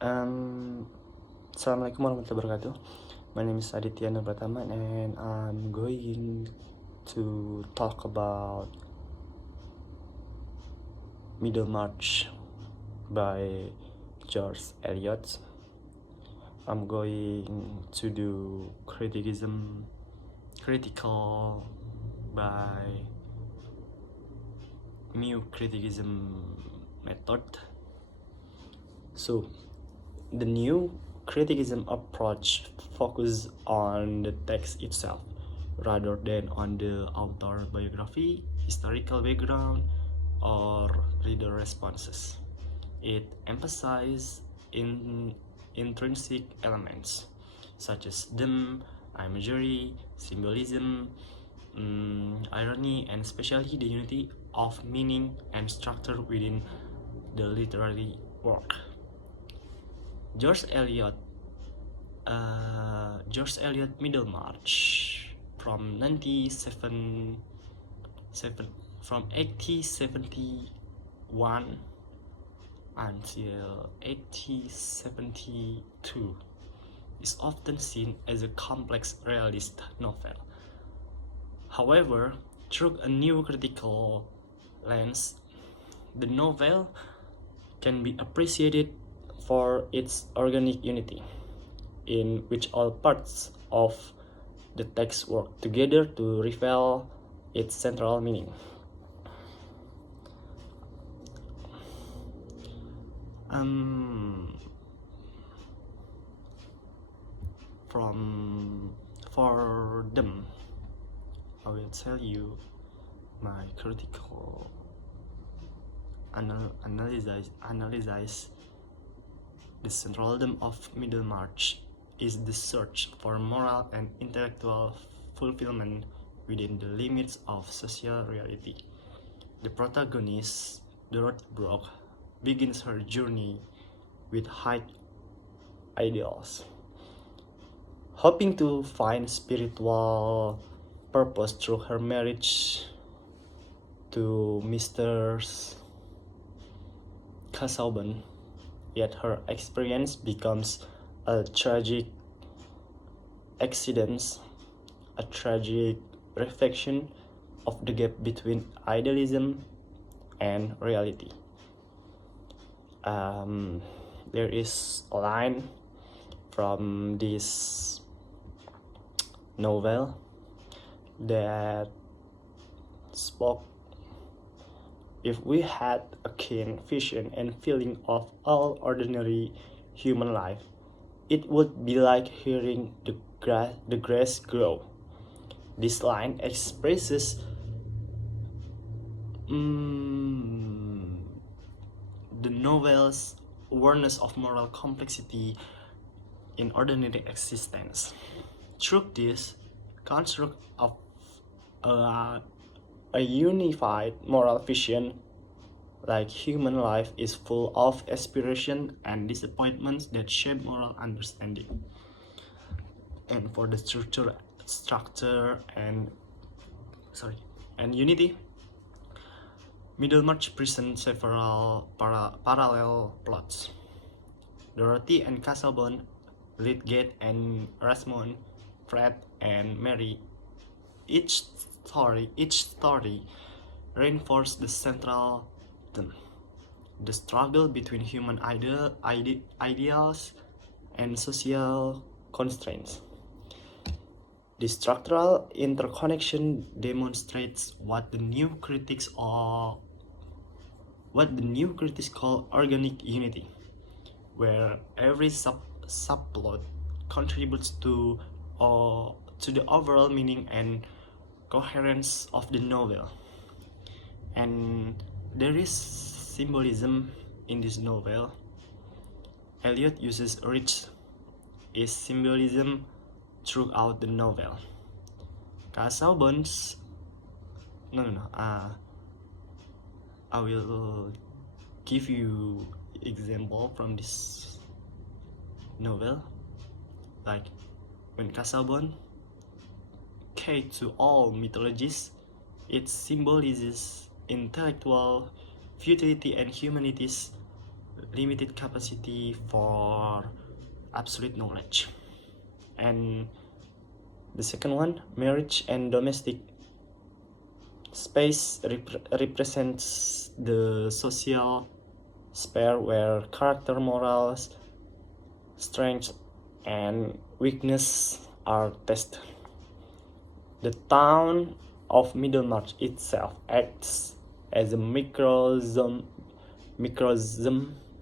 Assalamualaikum warahmatullahi wabarakatuh. My name is Aditya Nurpratama and I'm going to talk about Middlemarch by George Eliot. I'm going to do critical by new criticism method. So the new criticism approach focuses on the text itself rather than on the author biography, historical background, or reader responses. It emphasizes intrinsic elements such as theme, imagery, symbolism, irony, and especially the unity of meaning and structure within the literary work. George Eliot Middlemarch from 1871 until 1872 is often seen as a complex realist novel. However, through a new critical lens, the novel can be appreciated for its organic unity, in which all parts of the text work together to reveal its central meaning. For them, I will tell you my critical analysis. The central theme of Middlemarch is the search for moral and intellectual fulfillment within the limits of social reality. The protagonist, Dorothy Brooke, begins her journey with high ideals, hoping to find spiritual purpose through her marriage to Mr. Casaubon. Yet her experience becomes a tragic accident, a tragic reflection of the gap between idealism and reality. There is a line from this novel that spoke: if we had a keen vision and feeling of all ordinary human life, it would be like hearing the grass grow. This line expresses the novel's awareness of moral complexity in ordinary existence. Through this construct of a unified moral vision, like human life is full of aspiration and disappointments that shape moral understanding. And for the structure and unity, Middlemarch presents several parallel plots. Dorothy and Casaubon, Lydgate and Rasmond, Fred and Mary. Each story reinforces the central theme: the struggle between human ideals and social constraints. The structural interconnection demonstrates what the new critics call organic unity, where every subplot contributes to the overall meaning and coherence of the novel. And there is symbolism in this novel. Eliot uses rich symbolism throughout the novel. Casaubon's I will give you example from this novel. Like when Casaubon key to all mythologies, it symbolizes intellectual futility and humanity's limited capacity for absolute knowledge. And the second one, marriage and domestic space represents the social sphere where character, morals, strength, and weakness are tested. The town of Middlemarch itself acts as a microcosm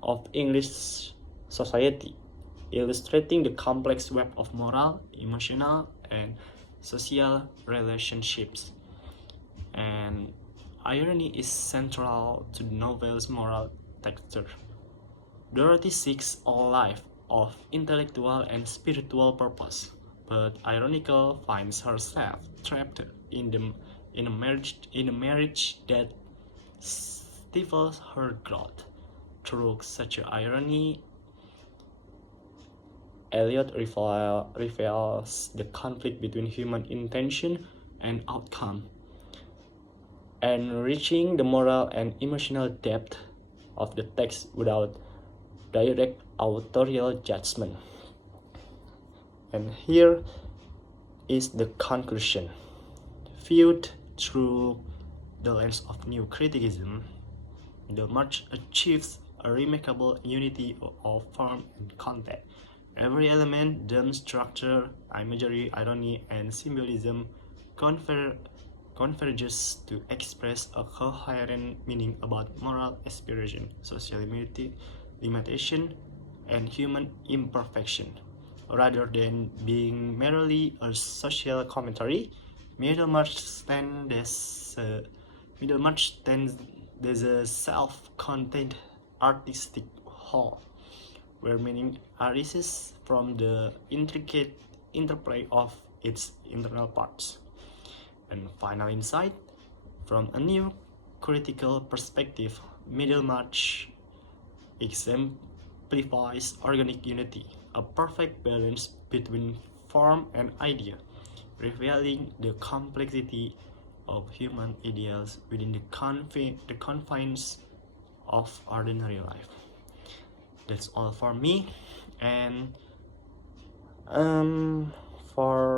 of English society, illustrating the complex web of moral, emotional, and social relationships. And irony is central to the novel's moral texture. Dorothy seeks a life of intellectual and spiritual purpose, but ironically finds herself trapped in a marriage that stifles her growth. Through such irony, Eliot reveals the conflict between human intention and outcome, enriching the moral and emotional depth of the text without direct authorial judgment. And here is the conclusion. Viewed through the lens of new criticism, Middlemarch achieves a remarkable unity of form and content. Every element, drum structure, imagery, irony, and symbolism converges to express a coherent meaning about moral aspiration, social limitation, and human imperfection. Rather than being merely a social commentary, Middlemarch stands as a self-contained artistic whole, where meaning arises from the intricate interplay of its internal parts. And final insight, from a new critical perspective, Middlemarch exemplifies organic unity, a perfect balance between form and idea, revealing the complexity of human ideals within the confines of ordinary life. That's all for me, and for